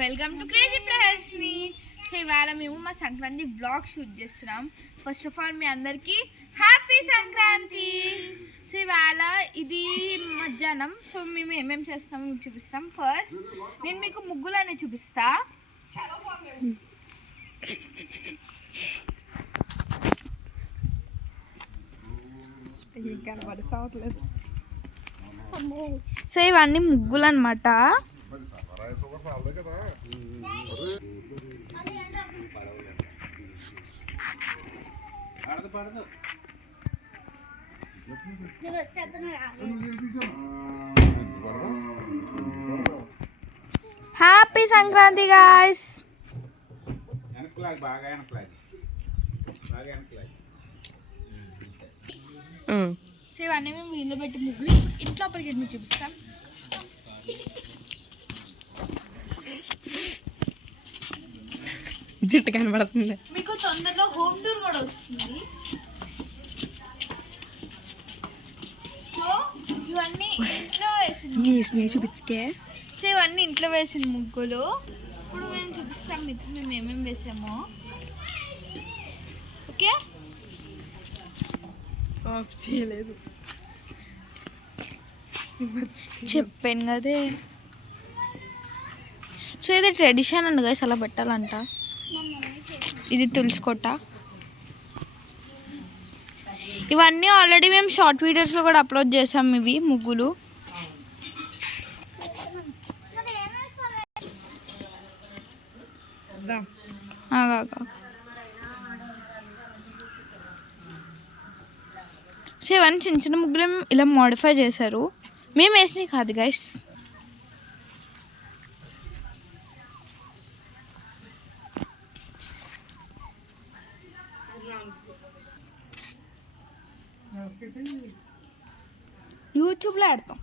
Welcome to crazy Praharshini. So ఇవాళ మేము మా సంక్రాంతి బ్లాగ్ షూట్ చేస్తున్నాం. ఫస్ట్ ఆఫ్ ఆల్ మీ అందరికీ హ్యాపీ సంక్రాంతి. సో ఇవాళ ఇది మధ్యాహ్నం. సో మేము ఏమేమి చేస్తామో మీకు చూపిస్తాం. ఫస్ట్ నేను మీకు ముగ్గులని చూపిస్తా. సో ఇవన్నీ ముగ్గులు అన్నమాట. Happy Sankranti guys. సో ఇవన్నీ మేము ఇల్లు పెట్టి ముగ్గులు ఇంట్లో అప్పటికి మీకు చూపిస్తాం. జుట్టు కనబడుతుంది. మీకు తొందరలో హోమ్ టూర్ కూడా వస్తుంది. సో ఇవన్నీ ఇంట్లో వేసిన చూపించకే. సో ఇవన్నీ ఇంట్లో వేసిన ముగ్గులు. ఇప్పుడు మేము చూపిస్తాం మీకు మేము ఏమేమి వేసామో. ఓకే, ఆఫ్ చేయలేదు చెప్పాను కదే. సో ఇది ట్రెడిషన్ అండి గైస్, అలా పెట్టాలంట. ఇది తులుచుకోట. ఇవన్నీ ఆల్రెడీ మేము షార్ట్ వీడియోస్లో కూడా అప్లోడ్ చేసాం. ఇవి ముగ్గులు. సో ఇవన్నీ చిన్న చిన్న ముగ్గులు ఇలా మోడిఫై చేశారు. మేము వేసినవి కాదు గైస్. యూట్యూబ్లో ఆడతాం.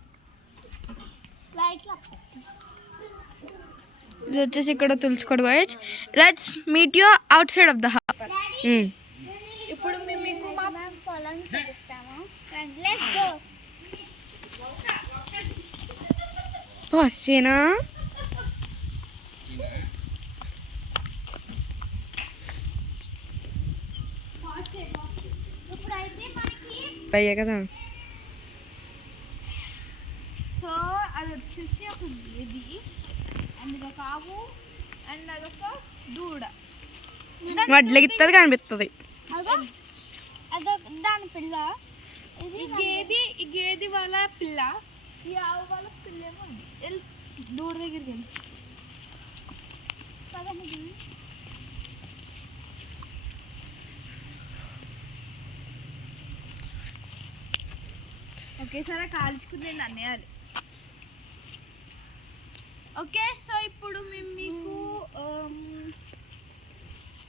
ఇది వచ్చేసి ఇక్కడ తులుచుకోడు guys. Let's meet you outside of the house. ఇప్పుడు మేము మీకు మా పొలం చూపిస్తాము. Let's go. బస్సేనా? అయ్యే కదా. సో అది వచ్చేసి ఒక గేది అండ్ ఒక ఆవు అండ్ అదొక దూడ. వడ్లకి ఇస్తుంది కనిపిస్తుంది. దాని పిల్ల. ఈ గేది వాళ్ళ పిల్ల, ఈ ఆవు వాళ్ళ పిల్ల ఏమో దూడ దగ్గరికి వెళ్ళి. ఒకేసారి కాల్చుకుని అన్నేయాలి. ఓకే, సో ఇప్పుడు మేము మీకు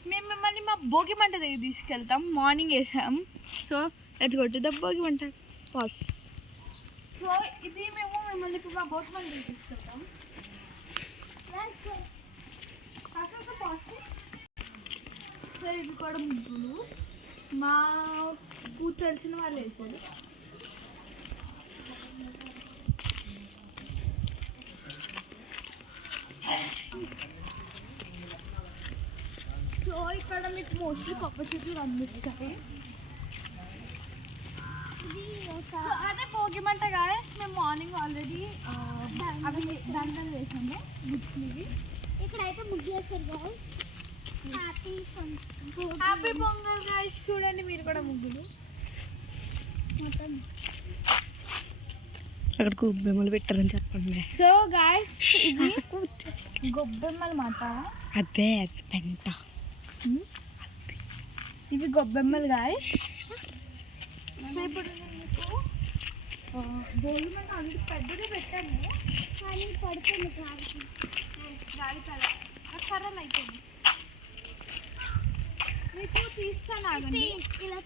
మేము మిమ్మల్ని మా భోగి మంట దగ్గర తీసుకెళ్తాం. మార్నింగ్ వేసాం. So let's go to the Bhogi మంట. పాస్. సో ఇది మేము మిమ్మల్ని ఇప్పుడు మా భోగి మంట దగ్గర తీసుకెళ్తాం. సో ఇవి కూడా ముగ్గులు మా తెలిసిన వాళ్ళు వేసారు. సో ఇక్కడ మీకు మోస్ట్లీ కొబ్బరి చెట్లు కనిపిస్తాయి. అదే భోగి మంట గాయస్. మేము మార్నింగ్ ఆల్రెడీ అవి దండలు వేసాము బుక్స్కి. ఇక్కడైతే ముగ్గు వేస్తారు గాయస్. Happy pongal guys. చూడండి మీరు కూడా ముగ్గులు. అక్కడ గొబ్బెమ్మలు పెట్టారని చెప్పండి. సో గాయస్ ఇది గొబ్బెమ్మలు మాట. అదే పెంట. ఇవి గొబ్బెమ్మలు గాయస్. సో ఇప్పుడు మీకు భోగి మంట అంత పెద్దగా పెట్టాము కానీ పడుతుంది గాలి కర్రలు అయిపోయింది. మీకు తీస్తాను ఆగండి. ఇలా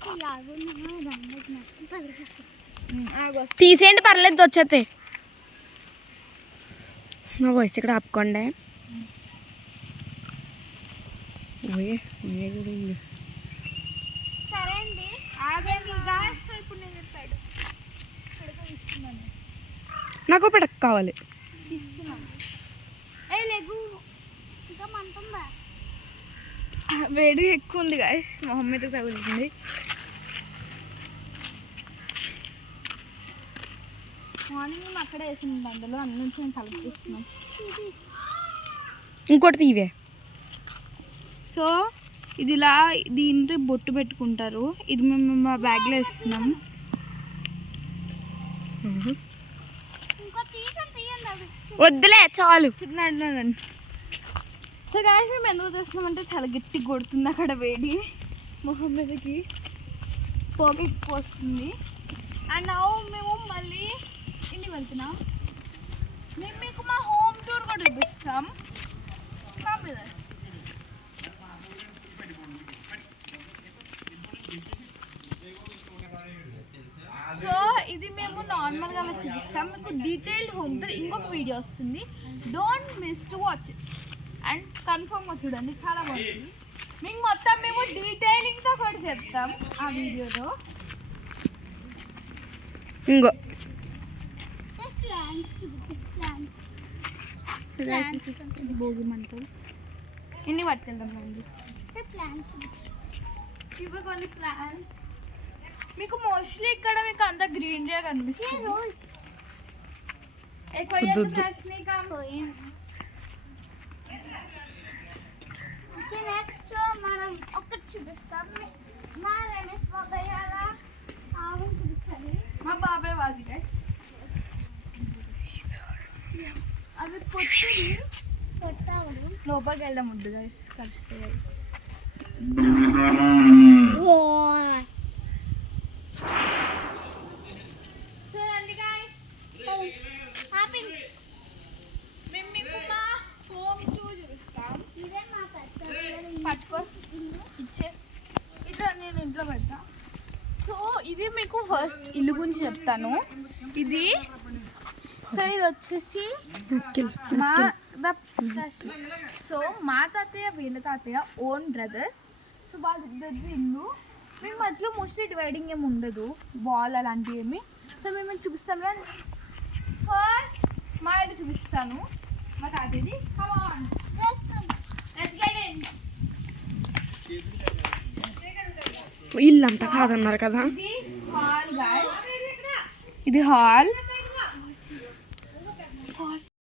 తీసేయండి, పర్లేదు వచ్చేస్తే. నా వాయిస్ ఇక్కడ ఆపుకోండి. సరే అండి ఆగండి గాయస్. ఇప్పుడు నేను నాకు పిడక కావాలి. ఇస్తున్నాను. ఏ లేగు వేడి ఎక్కువ ఉంది గాయస్, మొహం మీద తగులుతుంది. మార్నింగ్ మేము అక్కడే వేసింది అందులో, అన్ని నుంచి మేము కలెక్ట్ చేస్తున్నాం. ఇంకోటి తీవే. సో ఇది ఇలా దీంతో బొట్టు పెట్టుకుంటారు. ఇది మేము మా బ్యాగ్లో వేస్తున్నాం. వద్దులే చాలు. సో గాయస్ మేము ఎందుకు చేస్తున్నామంటే చాలా గట్టిగా కొడుతుంది అక్కడ వేడి, మొహం మీదకి పోగెక్కి పోస్తుంది. అండ్ నౌ మేము మళ్ళీ ఇంటికి వెళ్తున్నాం. మేము మీకు మా హోమ్ టూర్ కూడా చూపిస్తాం. సో ఇది మేము నార్మల్గా అలా చూపిస్తాం. మీకు డీటెయిల్డ్ హోమ్ టూర్ ఇంకొక వీడియో వస్తుంది, don't miss to watch it. And కన్ఫర్మ్గా చూడండి, చాలా బాగుంటుంది. మీకు మొత్తం మేము డీటెయిలింగ్తో కూడా చెప్తాం ఆ వీడియోలో. ఇంకో భోగి మంటలు ఎన్ని పట్టుకెళ్దాం అండి. ఇవి కొన్ని ప్లాంట్స్ మీకు మోస్ట్లీ ఇక్కడ మీకు అంత గ్రీనరీగా కనిపిస్తుంది. నెక్స్ట్ మనం ఒకటి చూపిస్తాం. మా రమేష్ బాబాయ్ అలా ఆవును చూపించాలి. మా బాబాయ్ వాది గైస్, అవి పొట్టి కొట్టావుడు లోపలికి వెళ్ళడం ఉంటుంది గైస్, కలుస్తాయి. చూడండి గైస్, మేము మీకు మా హోమ్ టూర్ చూపిస్తాం. ఇదే మా పెద్ద పట్టుకో ఇచ్చే, ఇట్లా నేను ఇంట్లో పెడతా. సో ఇది మీకు ఫస్ట్ ఇల్లు గురించి చెప్తాను. ఇది సో ఇది వచ్చేసి మా సో మా తాతయ్య వీళ్ళ తాతయ్య ఓన్ బ్రదర్స్. సో వాళ్ళిద్దరిది ఇల్లు. మేము మధ్యలో మోస్ట్లీ డివైడింగ్ ఏమి ఉండదు, వాల్ అలాంటివి ఏమి. సో మేము చూపిస్తాం. ఫస్ట్ మా ఇల్లు చూపిస్తాను, మా తాతయ్యది. ఇల్లు అంతా కాదన్నారు కదా. ఇది హాల్ గాయ్స్, ఇది హాల్.